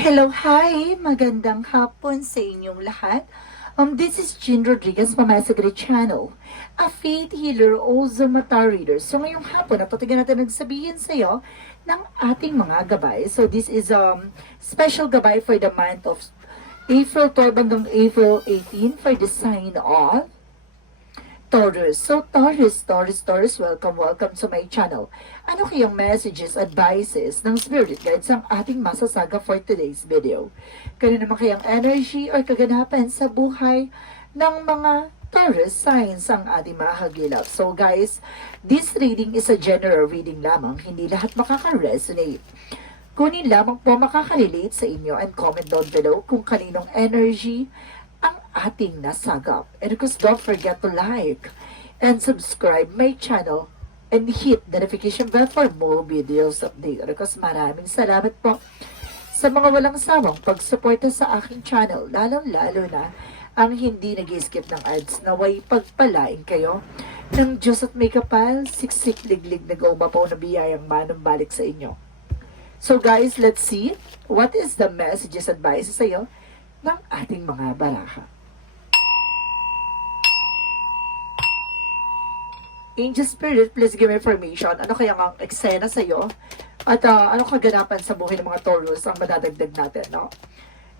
Hello, hi! Magandang hapon sa inyong lahat. Um, this is Jean Rodriguez from My Channel, a faith healer, also mata reader. So ngayong hapon, natutigan natin nagsabihin sa iyo ng ating mga gabay. So this is um special gabay for the month of April 12 hanggang April 18 for the sign of Taurus. So, Taurus, Taurus, Taurus, welcome, welcome to my channel. Ano kayang messages, advices ng spirit guides ang ating masasaga for today's video? Kano naman kayang energy or kaganapan sa buhay ng mga Taurus signs ang ating mahagilap. So guys, this reading is a general reading lamang. Hindi lahat makaka-resonate. Kunin lamang po makaka-relate sa inyo and comment down below kung kaninong energy ating nasagap. And of course, don't forget to like and subscribe my channel and hit the notification bell for more videos update. And of course, maraming salamat po sa mga walang sawang pagsuporta sa aking channel, lalong-lalo na ang hindi nag skip ng ads na way pagpalain kayo ng Diyos at may kapal, siksik liglig na gaumapaw na biyayang manong balik sa inyo. So guys, let's see what is the messages advices sa iyo ng ating mga baraha. Angel Spirit, please give me information. Ano kaya ang eksena sa iyo? At ah, ano kaganapan sa buhay ng mga Taurus ang madadagdag natin, no?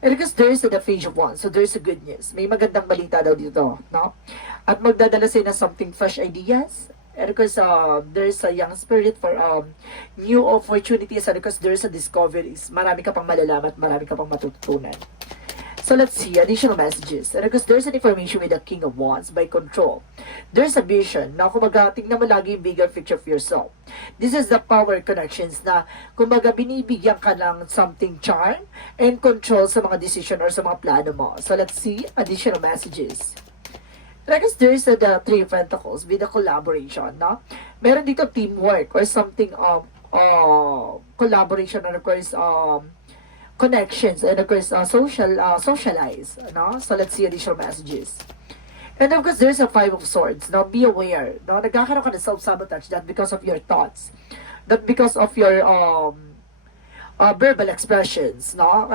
And because there's the page of one, so there's a good news. May magandang balita daw dito, no? At magdadala sa'yo ng something fresh ideas. And because uh, there's a young spirit for um, new opportunities and because there's a discoveries. Marami ka pang malalaman marami ka pang matututunan. So let's see, additional messages. Because there's an information with the King of Wands by control. There's a vision na kumbaga tingnan mo lagi yung bigger picture of yourself. This is the power connections na kumbaga binibigyan ka ng something charm and control sa mga decision or sa mga plano mo. So let's see, additional messages. Guess there's uh, the Three of Pentacles with the collaboration, no? Meron dito teamwork or something of uh, collaboration and of course um, connections and of course uh, social uh, socialize no so let's see additional messages. And of course there's a five of swords. Now be aware. No nagkakaroon ka ng self-sabotage that because of your thoughts. That because of your um uh, verbal expressions no?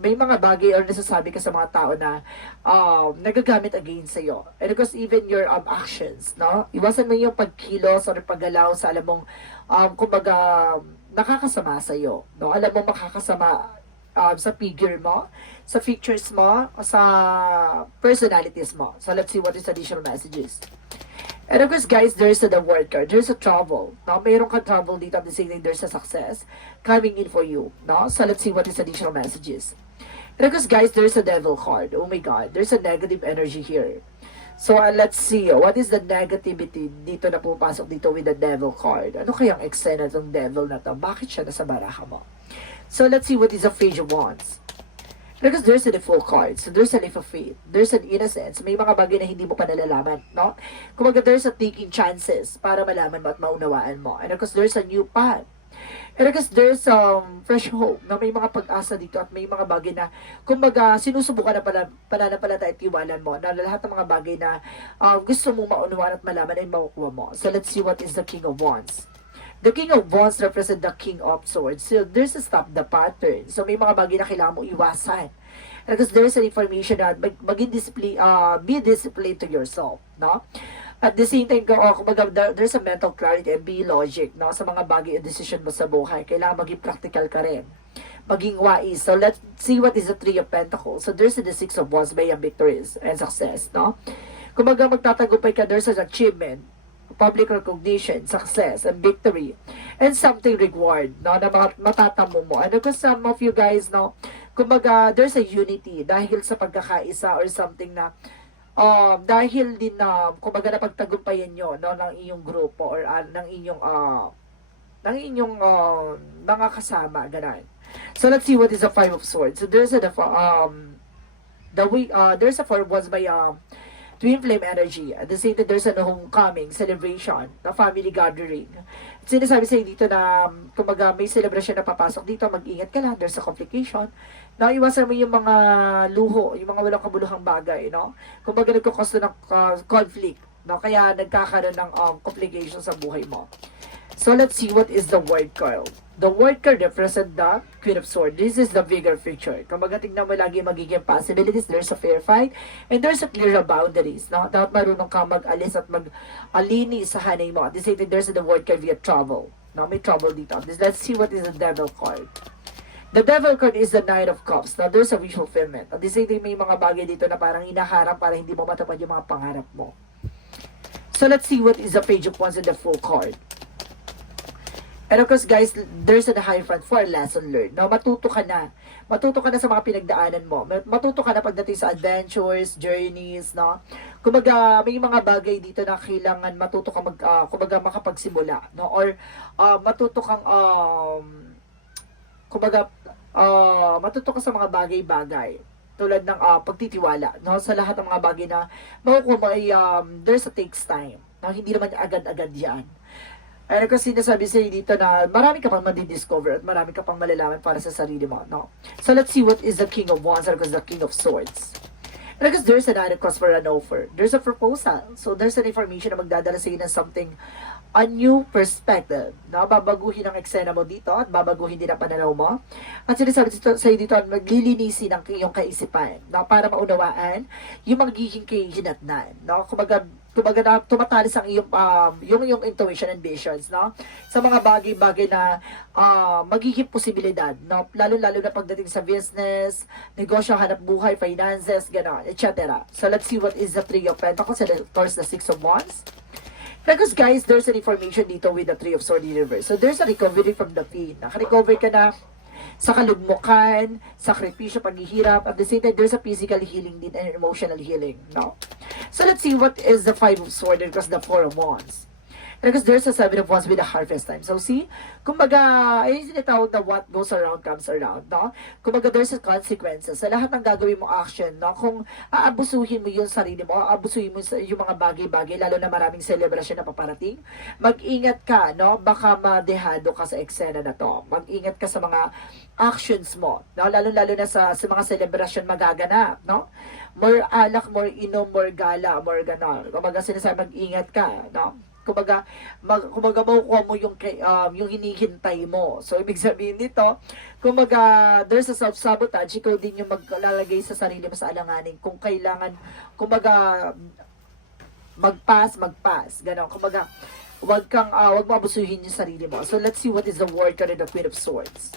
May mga bagay or nasasabi ka sa mga tao na um, nagagamit against sa'yo. And of course even your um, actions no? Iwasan mo yung pagkilos or paggalaw sa alam mong um, kumbaga nakakasama sa'yo no? Alam mo makakasama um, sa figure mo, sa features mo, sa personalities mo. So let's see what is additional messages. And of course, guys, there's a the word card. There's a trouble. No? Mayroon ka trouble dito same time, there's a success coming in for you. No? So let's see what is additional messages. And of course, guys, there's a devil card. Oh my God, there's a negative energy here. So uh, let's see, what is the negativity dito na pupasok dito with the devil card? Ano kayang eksena ng devil na to? Bakit siya nasa baraha mo? So let's see what is a page of wands. Because there's a default card. So there's a leap of faith. There's an innocence. May mga bagay na hindi mo pa nalalaman, no? Kumbaga there's a taking chances para malaman mo at maunawaan mo. And of course, there's a new path. And of course, there's um, fresh hope na may mga pag-asa dito at may mga bagay na, kumbaga, sinusubukan na pala, pananampalataya at tiwalan mo na lahat ng mga bagay na um, gusto mo maunawaan at malaman ay makukuha mo. So let's see what is the King of Wands. The King of Wands represent the King of Swords. So, there's a stop the pattern. So, may mga bagay na kailangan mo iwasan. Because there's an information na mag, maging discipline, uh, be disciplined to yourself, no? At the same time, oh, kumbaga, there- there's a mental clarity and be logic, no? Sa mga bagay at decision mo sa buhay. Kailangan maging practical ka rin. Maging wise. So, let's see what is the Three of Pentacles. So, there's the Six of Wands, may victories and success, no? Kumbaga, magtatagumpay ka, there's an achievement public recognition, success, and victory, and something reward, no, na mat- matatamo mo. And because some of you guys, no, kumbaga, there's a unity dahil sa pagkakaisa or something na, um, dahil din na, kumbaga, napagtagumpayan nyo, no, ng inyong grupo or uh, ng inyong, uh, ng inyong uh, mga kasama, ganun. So, let's see what is the Five of Swords. So, there's a, um, the way, uh, there's a four was by, um, twin flame energy. At the same time, there's a homecoming, celebration, na family gathering. At sinasabi sa'yo dito na, um, kumbaga, may celebration na papasok dito, mag-ingat ka lang, there's a complication. Na iwasan mo yung mga luho, yung mga walang kabuluhang bagay, no? Kumbaga, nagkukosto ng uh, conflict, no? Kaya nagkakaroon ng um, complication sa buhay mo. So, let's see what is the word card. The word card represent the Queen of Swords. This is the bigger picture. Kumbaga tingnan mo lagi magiging possibilities. There's a fair fight and there's a clear boundaries. No? Dapat marunong kang mag-alis at mag-alini sa hanay mo. At the same time, there's the word card via trouble. No? May trouble dito. Let's see what is the devil card. The devil card is the Knight of Cups. Now, there's a wish fulfillment. At the same time, may mga bagay dito na parang hinaharap para hindi mo matupad yung mga pangarap mo. So, let's see what is the Page of Wands and the Full card. And of course, guys, there's a high front for lesson learned. No, matuto ka na. Matuto ka na sa mga pinagdaanan mo. Matuto ka na pagdating sa adventures, journeys, no? Kumbaga, may mga bagay dito na kailangan matuto ka mag, ah, kumbaga, makapagsimula, no? Or, ah, matuto kang, um, kumbaga, ah, matuto ka sa mga bagay-bagay tulad ng ah, pagtitiwala no sa lahat ng mga bagay na makukuha um, there's a takes time no hindi naman agad-agad yan ano kasi sinasabi sa'yo dito na marami ka pang madidiscover at marami ka pang malalaman para sa sarili mo, no? So let's see what is the King of Wands and because the King of Swords. And because there's an cost for an offer. There's a proposal. So there's an information na magdadala sa'yo ng something, a new perspective. No? Babaguhin ang eksena mo dito at babaguhin din ang pananaw mo. At sinasabi dito, sa'yo dito, maglilinisin ang iyong kaisipan no? para maunawaan yung magiging kahinatnan. No? Kumbaga, kumbaga na tumatalis ang iyong um, yung yung intuition and visions no sa mga bagay-bagay na ah, magiging posibilidad no lalo lalo na pagdating sa business negosyo hanap buhay finances gano'n etc so let's see what is the three of pentacles and of course the six of wands because guys there's an information dito with the three of sword universe so there's a recovery from the pain nakarecover ka na sa kalugmukan, sakripisyo, paghihirap. At the same time, there's a physical healing din and emotional healing, no? So let's see what is the Five of Swords because the Four of Wands. Because there's a Seven of Wands with the harvest time. So see, kumbaga, ay sinatawag na what goes around comes around, no? Kumbaga, there's a consequences sa lahat ng gagawin mo action, no? Kung aabusuhin mo yung sarili mo, aabusuhin mo yung mga bagay-bagay, lalo na maraming celebration na paparating, mag-ingat ka, no? Baka madehado ka sa eksena na to. Mag-ingat ka sa mga actions mo, no? Lalo-lalo na sa, sa mga celebration magaganap, no? More alak, more inom, more gala, more ganon. Kumbaga, sinasabi, mag-ingat ka, no? Kumbaga, mag, kumbaga makukuha mo yung, um, yung hinihintay mo. So, ibig sabihin nito, kumbaga, there's a self-sabotage, ikaw din yung maglalagay sa sarili mo sa alanganin. Kung kailangan, kumbaga, mag-pass, mag-pass. Ganon. Kumbaga, wag kang, ah, wag mo abusuhin yung sarili mo. So, let's see what is the word card of the Queen of Swords.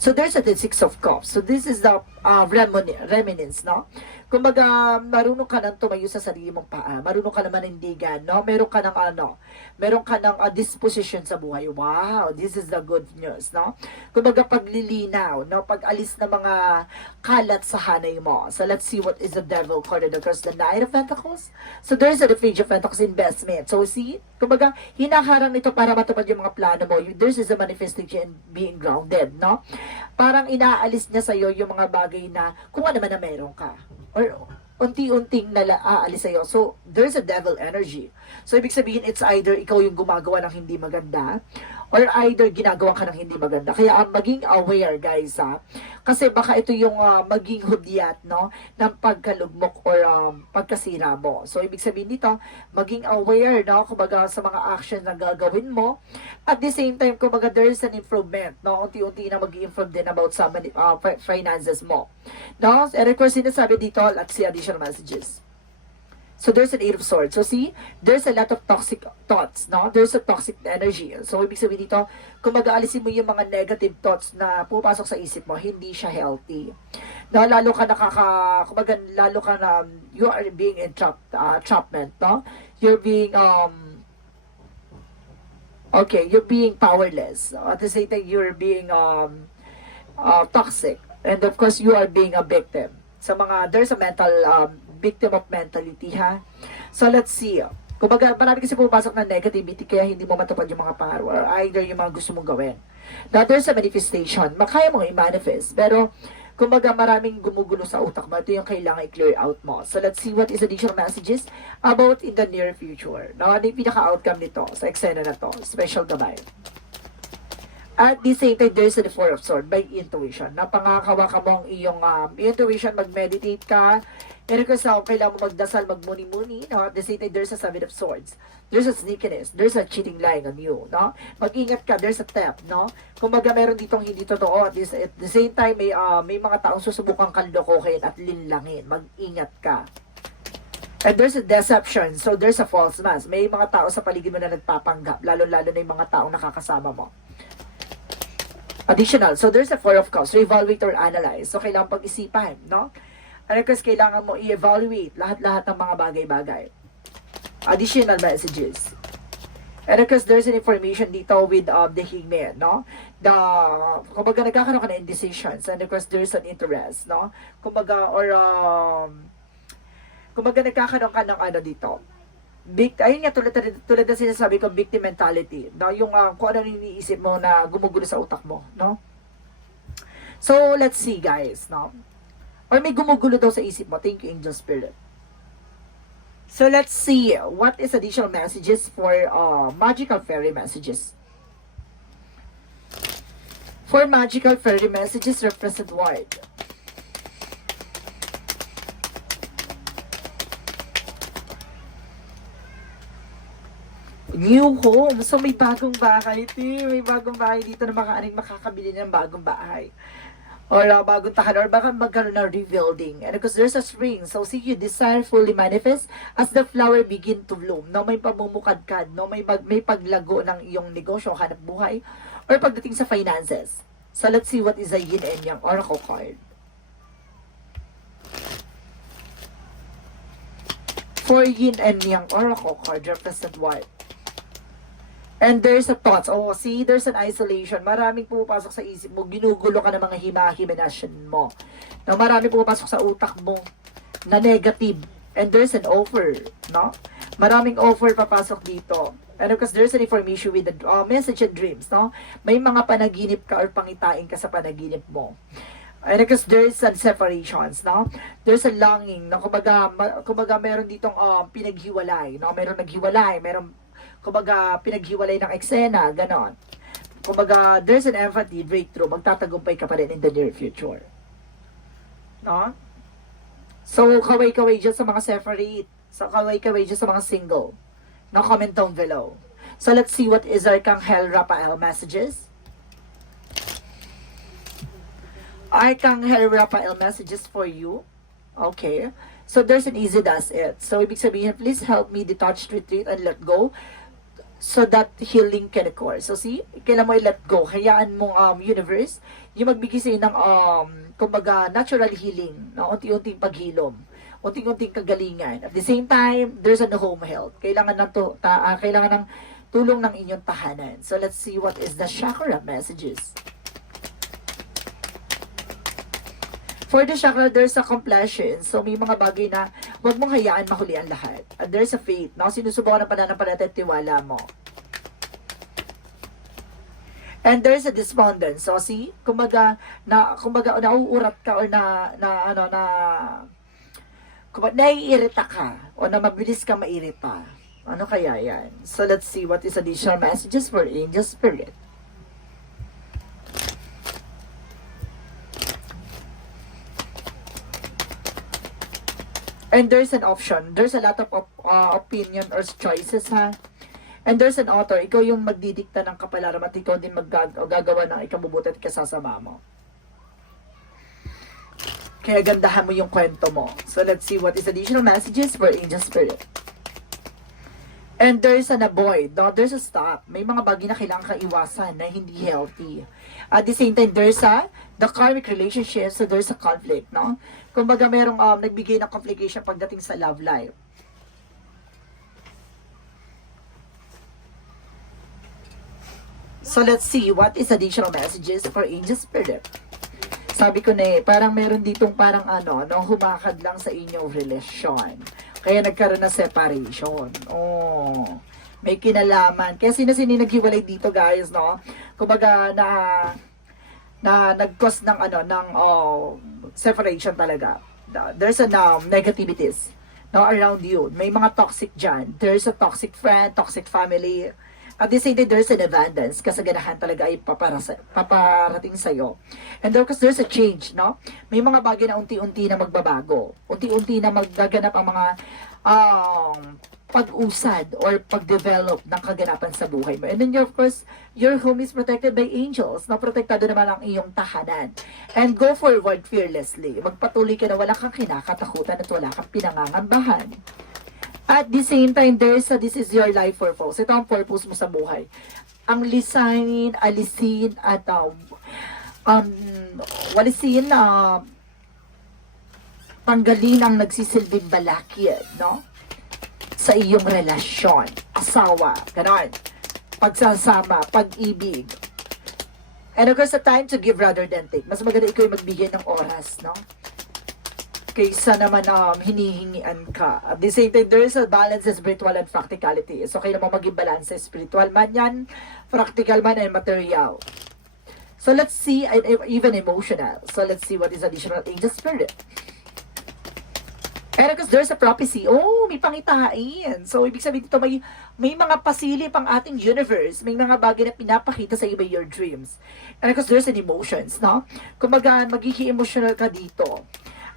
So there's a the Six of Cups. So this is the uh, remini- reminiscence, no? Kumbaga, marunong ka nang tumayo sa sarili mong paa. Marunong ka naman manindigan, no? Meron ka ng ano, meron ka ng uh, disposition sa buhay. Wow, this is the good news, no? Kumbaga, paglilinaw, no? Pag-alis ng mga kalat sa hanay mo. So let's see what is the devil of course, the Knight of Pentacles. So there's a Page of Pentacles investment. So see, kumbaga, hinaharang nito para matupad yung mga plano mo. You- This is a manifestation being grounded, no? Parang inaalis niya sa'yo yung mga bagay na kung ano man na meron ka. Or unti-unting nala aalis sa'yo. So, there's a devil energy. So, ibig sabihin, it's either ikaw yung gumagawa ng hindi maganda or either ginagawa ka ng hindi maganda. Kaya ah, maging aware, guys, ha? Kasi baka ito yung ah, maging hudyat, no? Ng pagkalugmok or um, pagkasira mo. So, ibig sabihin dito, maging aware, no? Kumbaga, sa mga action na gagawin mo. At the same time, kumbaga, there's an improvement, no? Unti-unti na mag improve din about sa ah, fi- finances mo. No? And of course, sinasabi dito, let's see additional messages. So there's an eight of swords. So see, there's a lot of toxic thoughts, no? There's a toxic energy. So ibig sabihin dito, kung mag-aalisin mo yung mga negative thoughts na pupasok sa isip mo, hindi siya healthy. No, lalo ka nakaka, kumbaga, lalo ka na, you are being entrapped, uh, entrapment, no? You're being, um, okay, you're being powerless. At the same time, you're being, um, uh, toxic. And of course, you are being a victim. Sa mga, there's a mental, um, victim of mentality, ha? So, let's see. Kumbaga, marami kasi pumapasok na negativity kaya hindi mo matupad yung mga pangarap or either yung mga gusto mong gawin. Now, there's a manifestation. Makaya mong i-manifest. Pero, kumbaga, maraming gumugulo sa utak mo. Ito yung kailangan i-clear out mo. So, let's see what is additional messages about in the near future. Now, ano yung pinaka-outcome nito sa eksena na to? Special gabay. At the same time, there's the four of swords by intuition. Napangakawa ka mo ang iyong um, intuition, mag-meditate ka. And because uh, kailangan mo magdasal, magmuni-muni. No? At the same time, there's a seven of swords. There's a sneakiness. There's a cheating lying on you. No? Mag-ingat ka. There's a theft. No? Kung maga meron ditong hindi totoo. At, this, at the same time, may, uh, may mga taong susubukang kanlokohin at linlangin. Mag-ingat ka. And there's a deception. So, there's a false mask. May mga tao sa paligid mo na nagpapanggap. Lalo-lalo na yung mga taong nakakasama mo. Additional. So, there's a four of cups. So, evaluate or analyze. So, kailangan pag-isipan, no? Ano kasi kailangan mo i-evaluate lahat-lahat ng mga bagay-bagay. Additional messages. And because there's an information dito with um, the hangman, no? The, kumbaga nagkakaroon ka ng indecisions and because there's an interest, no? Kumbaga, or, um, kumbaga nagkakaroon ka ng ano dito, big, ayun nga tulad, tulad na sinasabi ko, victim mentality, no? Yung uh, kung ano iniisip mo na gumugulo sa utak mo, no? So, let's see guys, no? Or may gumugulo daw sa isip mo. Thank you, Angel Spirit. So, let's see. What is additional messages for uh, magical fairy messages? For magical fairy messages, represent what? New home. So, may bagong bahay. Ti. May bagong bahay dito na makaaring makakabili ng bagong bahay. Or uh, bagong tahanan. Or baka magkaroon ng rebuilding. And because there's a spring. So, see you desire fully manifest as the flower begin to bloom. No, may pamumukadkad. No, may, mag, may paglago ng iyong negosyo, hanap buhay. Or pagdating sa finances. So, let's see what is a yin and yang oracle card. For yin and yang oracle card, represent what? And there's a thoughts. Oh, see, there's an isolation. Maraming pumapasok sa isip mo. Ginugulo ka ng mga hima-himinasyon mo. Na maraming pumapasok sa utak mo na negative. And there's an offer, no? Maraming offer papasok dito. And because there's an information with the uh, message and dreams, no? May mga panaginip ka or pangitain ka sa panaginip mo. And because there's some separations, no? There's a longing, no? Kumbaga, kumbaga meron ditong um, pinaghiwalay, no? Meron naghiwalay, meron kumbaga pinaghiwalay ng eksena, ganon. Kumbaga, there's an empathy breakthrough, magtatagumpay ka pa rin in the near future. No? So, kaway-kaway dyan sa mga separate. So, kaway-kaway dyan sa mga single. No, comment down below. So, let's see what is Arcangel Raphael messages. Arcangel Raphael messages for you. Okay. So, there's an easy does it. So, ibig sabihin, please help me detach, retreat, and let go so that healing can occur. So see, kailan mo i-let go. Hayaan mong um, universe yung magbigay sa'yo ng um, kumbaga natural healing, na unti-unting paghilom, unti-unting kagalingan. At the same time, there's a home health. Kailangan ng to, ta, ah, kailangan ng tulong ng inyong tahanan. So let's see what is the chakra messages. For the chakra, there's a completion. So, may mga bagay na huwag mong hayaan mahuli ang lahat. And there's a faith, no? Sinusubukan ng pananampalataya at tiwala mo. And there's a despondence. So, see? Kumbaga, na, kumbaga, nauurat ka or na, na, ano, na, kumbaga, naiirita ka o na mabilis ka mairita. Ano kaya yan? So, let's see what is additional messages for angel spirit. And there's an option. There's a lot of uh, opinion or choices, ha? And there's an author. Ikaw yung magdidikta ng kapalaran at ikaw din maggag- o gagawa ng ikabubuti at kasasama mo. Kaya gandahan mo yung kwento mo. So let's see what is additional messages for Angel Spirit. And there's an avoid. No? There's a stop. May mga bagay na kailangan kang iwasan na hindi healthy. At the same time, there's a the karmic relationship. So there's a conflict. No? Kumbaga merong um, nagbigay ng complication pagdating sa love life. So let's see what is additional messages for Angel Spirit. Sabi ko na eh, parang meron ditong parang ano, no, humakad lang sa inyong relasyon. Kaya nagkaroon ng separation. Oh, may kinalaman. Kaya sino-sino naghiwalay dito guys, no? Kumbaga na na nag-cause ng ano ng oh, separation talaga. There's a um, negativities no around you. May mga toxic diyan. There's a toxic friend, toxic family. At the same time, there's an abundance. Kasaganahan talaga ay paparasa, paparating sa'yo. And of course, there's a change, no? May mga bagay na unti-unti na magbabago. Unti-unti na maggaganap ang mga um, pag-usad or pag-develop ng kaganapan sa buhay mo. And then, of course, your home is protected by angels. Na protektado naman ang iyong tahanan. And go forward fearlessly. Magpatuloy ka na wala kang kinakatakutan at wala kang pinangangambahan. At the same time, there's a, this is your life purpose. Ito ang purpose mo sa buhay. Ang lisanin, alisin, at um, um, walisin na tanggalin ang nagsisilbing balakid, no? Sa iyong relasyon, asawa, ganon. Pagsasama, pag-ibig. And of course, a time to give rather than take. Mas maganda ikaw yung magbigay ng oras, no? kaysa naman um, hinihingian ka. At the same time, there is a balance in spiritual and practicality. So, kailan mo maging balance sa spiritual man yan, practical man, and material. So, let's see, even emotional. So, let's see what is additional angel spirit. And because there's a prophecy, oh, may pangitain. So, ibig sabihin dito, may, may mga pasilip ang ating universe. May mga bagay na pinapakita sa iba your dreams. And because there's an emotions, no? Kumbaga, magiging emotional ka dito.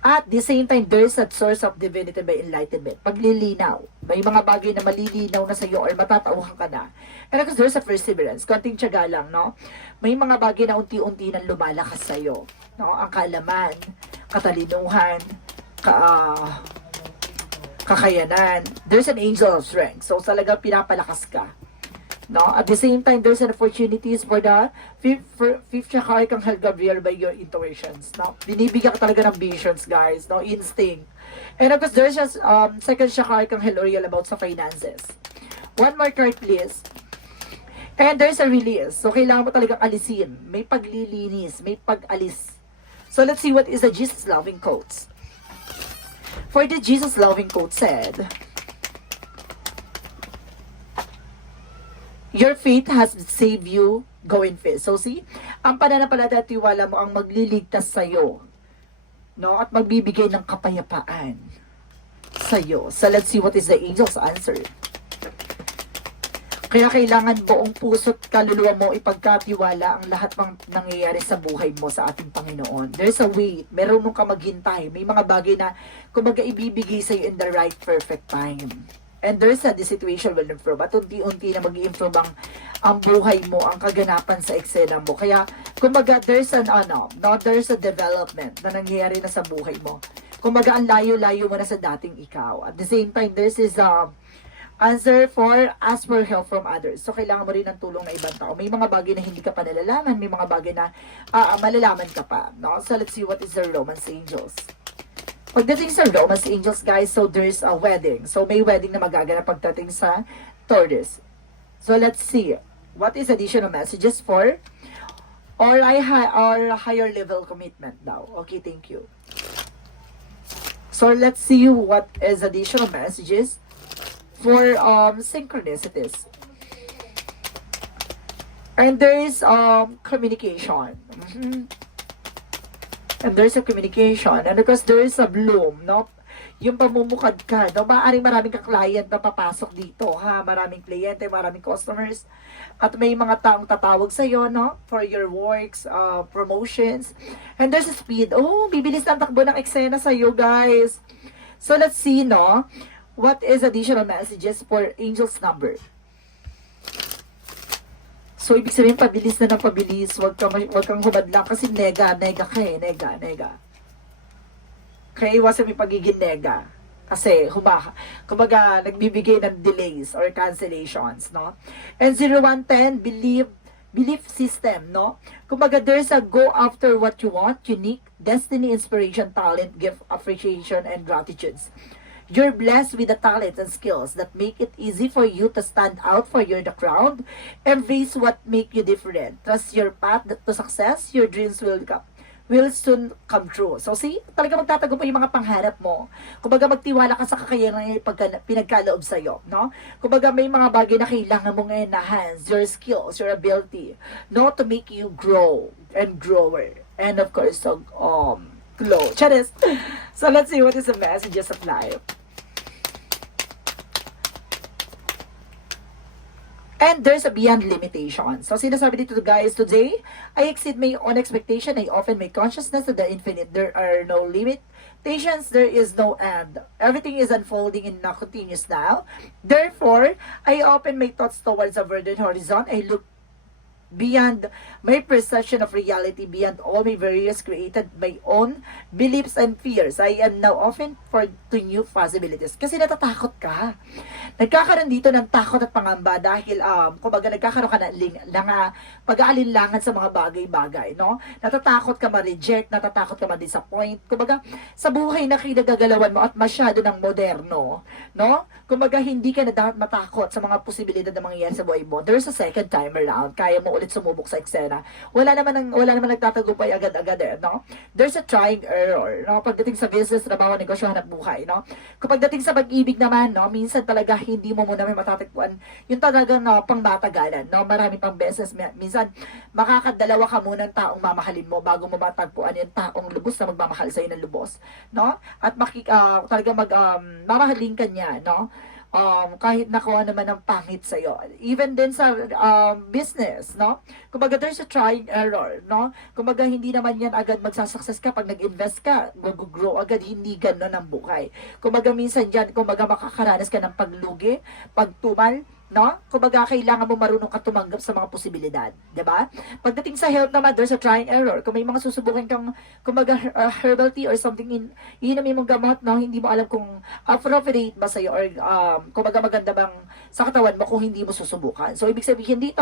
At the same time, there's a source of divinity by enlightenment. Paglilinaw. May mga bagay na malilinaw na sa iyo or matatauhan ka na. And because there's a perseverance. Konting tiyaga lang, no? May mga bagay na unti-unti nang lumalakas sa iyo. No? Ang kaalaman, katalinuhan, ka, ah, kakayanan. There's an angel of strength. So, talaga pinapalakas ka. No? At the same time, there's an opportunities for the fifth, for, fifth chakra Archangel Gabriel by your intuitions. No? Binibigyan ka talaga ng visions, guys. No? Instinct. And of course, there's just um, second chakra Archangel Uriel about sa finances. One more card, please. And there's a release. So, kailangan mo talagang alisin. May paglilinis. May pag-alis. So, let's see what is the Jesus loving quotes. For the Jesus loving quote said, Your faith has saved you. Go in faith. So see, ang pananampalataya at tiwala mo ang magliligtas sa iyo. No? At magbibigay ng kapayapaan sa iyo. So let's see what is the angel's answer. Kaya kailangan buong puso't kaluluwa mo ipagkatiwala ang lahat ng nangyayari sa buhay mo sa ating Panginoon. There's a way. Meron nung ka maghintay. May mga bagay na kumbaga ibibigay sa iyo in the right perfect time. And there's a the situation will improve. At unti-unti na mag improve ang, ang buhay mo, ang kaganapan sa eksena mo. Kaya, kumbaga, there's an, ano, no, there's a development na nangyayari na sa buhay mo. Kumbaga, ang layo-layo mo na sa dating ikaw. At the same time, this is, um, answer for ask for help from others. So, kailangan mo rin ng tulong ng ibang tao. May mga bagay na hindi ka pa nalalaman, may mga bagay na ah, malalaman ka pa. No? So, let's see what is the Romance Angels. Pagdating sa Romance Angels, guys, so there's a wedding. So, may wedding na magaganap pagdating sa Taurus. So, let's see. What is additional messages for or I hi- or higher level commitment daw. Okay, thank you. So, let's see what is additional messages for um synchronicities. And there is um communication. Mhm. And there's a communication. And because there is a bloom, no? Yung pamumukad ka, no? Maaaring maraming ka-client na papasok dito, ha? Maraming kliyente, maraming customers. At may mga taong tatawag sa'yo, no? For your works, uh, promotions. And there's a speed. Oh, bibilis ang takbo ng eksena sa'yo, guys. So, let's see, no? What is additional messages for angel's number? So, ibig sabihin, pabilis na ng pabilis. Huwag kang, huwag kang humadlang kasi nega, nega ka eh. Nega, nega. Kaya iwasan mo yung pagiging nega. Kasi, huma, kumbaga, nagbibigay ng delays or cancellations, no? And 0110, believe, belief system, no? Kumbaga, there's a go after what you want, unique, destiny, inspiration, talent, gift, appreciation, and gratitudes. You're blessed with the talents and skills that make it easy for you to stand out for your the crowd. Embrace what make you different. Trust your path to success. Your dreams will come will soon come true. So, see, talaga magtatagumpay yung mga pangarap mo. Kumbaga, magtiwala ka sa kakayanan na ipagka- pinagkaloob sa'yo, no? Kumbaga, may mga bagay na kailangan mong enhance your skills, your ability, no? To make you grow and grower. And of course, so, um, glow. Charis! So, let's see what is the messages of life. And there's a beyond limitation. So, sinasabi dito guys, today, I exceed my own expectation. I often make consciousness of the infinite. There are no limitations. There is no end. Everything is unfolding in a continuous now. Therefore, I open my thoughts towards a verdant horizon. I look beyond my perception of reality, beyond all my various created my own beliefs and fears. I am now open for to new possibilities. Kasi natatakot ka. Nagkakaroon dito ng takot at pangamba dahil, um, kumbaga, nagkakaroon ka ng, ling, ng ah, pag-aalinlangan sa mga bagay-bagay, no? Natatakot ka ma-reject, natatakot ka ma-disappoint. Kumbaga, sa buhay na kinagagalawan mo at masyado ng moderno, no? Kumbaga, hindi ka na dapat matakot sa mga posibilidad na mangyayari sa buhay mo. There's a second time around. Kaya mo ulit sumubok sa eksena. Wala naman ang, wala naman nagtatagumpay agad-agad eh, no? There's a trying error, no? Pagdating sa business, trabaho, negosyo, hanap buhay, no? Kapag dating sa pag-ibig naman, no? Minsan talaga hindi mo muna may matatagpuan yung talagang no, pang matagalan, no? Marami pang beses, mi- minsan makakadalawa ka muna ng taong mamahalin mo bago mo matagpuan yung taong lubos na magmamahal sa'yo ng lubos, no? At makik, ah, talaga mag, um, mamahalin ka niya, no? Um, kahit nakuha naman ng pangit sa'yo. Even din sa um, business, no? Kumbaga, there's a trying error, no? Kumbaga, hindi naman yan agad magsasucess ka pag nag-invest ka, mag-grow agad, hindi gano'n ang buhay. Kumbaga, minsan dyan, kumbaga, makakaranas ka ng paglugi, pagtumal, no? Kumbaga, kailangan mo marunong ka tumanggap sa mga posibilidad, 'di ba? Pagdating sa health naman, there's a trying error. Kung may mga susubukan kang, kumbaga, uh, herbal tea or something in, iinumin mong gamot, no? Hindi mo alam kung appropriate ba sa'yo or, um, kumbaga, maganda bang sa katawan mo kung hindi mo susubukan. So, ibig sabihin dito,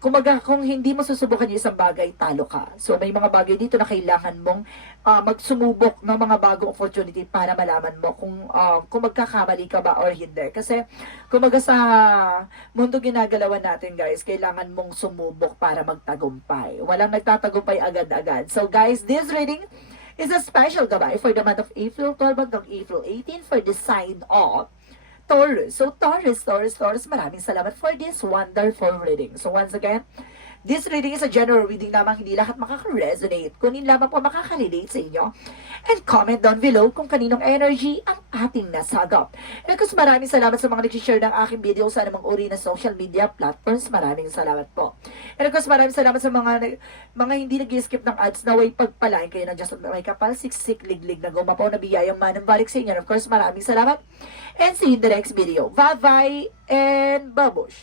kumbaga, kung hindi mo susubukan yung isang bagay, talo ka. So, may mga bagay dito na kailangan mong ah, magsumubok ng mga bagong opportunity para malaman mo kung, ah, kung magkakamali ka ba or hindi. Kasi, kumbaga sa mundo ginagalawan natin, guys, kailangan mong sumubok para magtagumpay. Walang nagtatagumpay agad-agad. So, guys, this reading is a special gabay for the month of April 12 hanggang April 18 for the sign of Taurus. So, Taurus, Taurus, Taurus, maraming salamat for this wonderful reading. So, once again, this reading is a general reading lamang, hindi lahat makaka-resonate. Kunin lamang po makaka-relate sa inyo. And comment down below kung kaninong energy ang ating nasagap. Course, maraming salamat sa mga nag-share ng aking video sa anumang uri na social media platforms. Maraming salamat po. And of maraming salamat sa mga mga hindi nag-skip ng ads na way pagpalain kayo ng at may kapal, siksik, liglig na gumapaw na biyayang manang balik sa inyo. And of course, maraming salamat. And see you in the next video. Bye-bye and babush!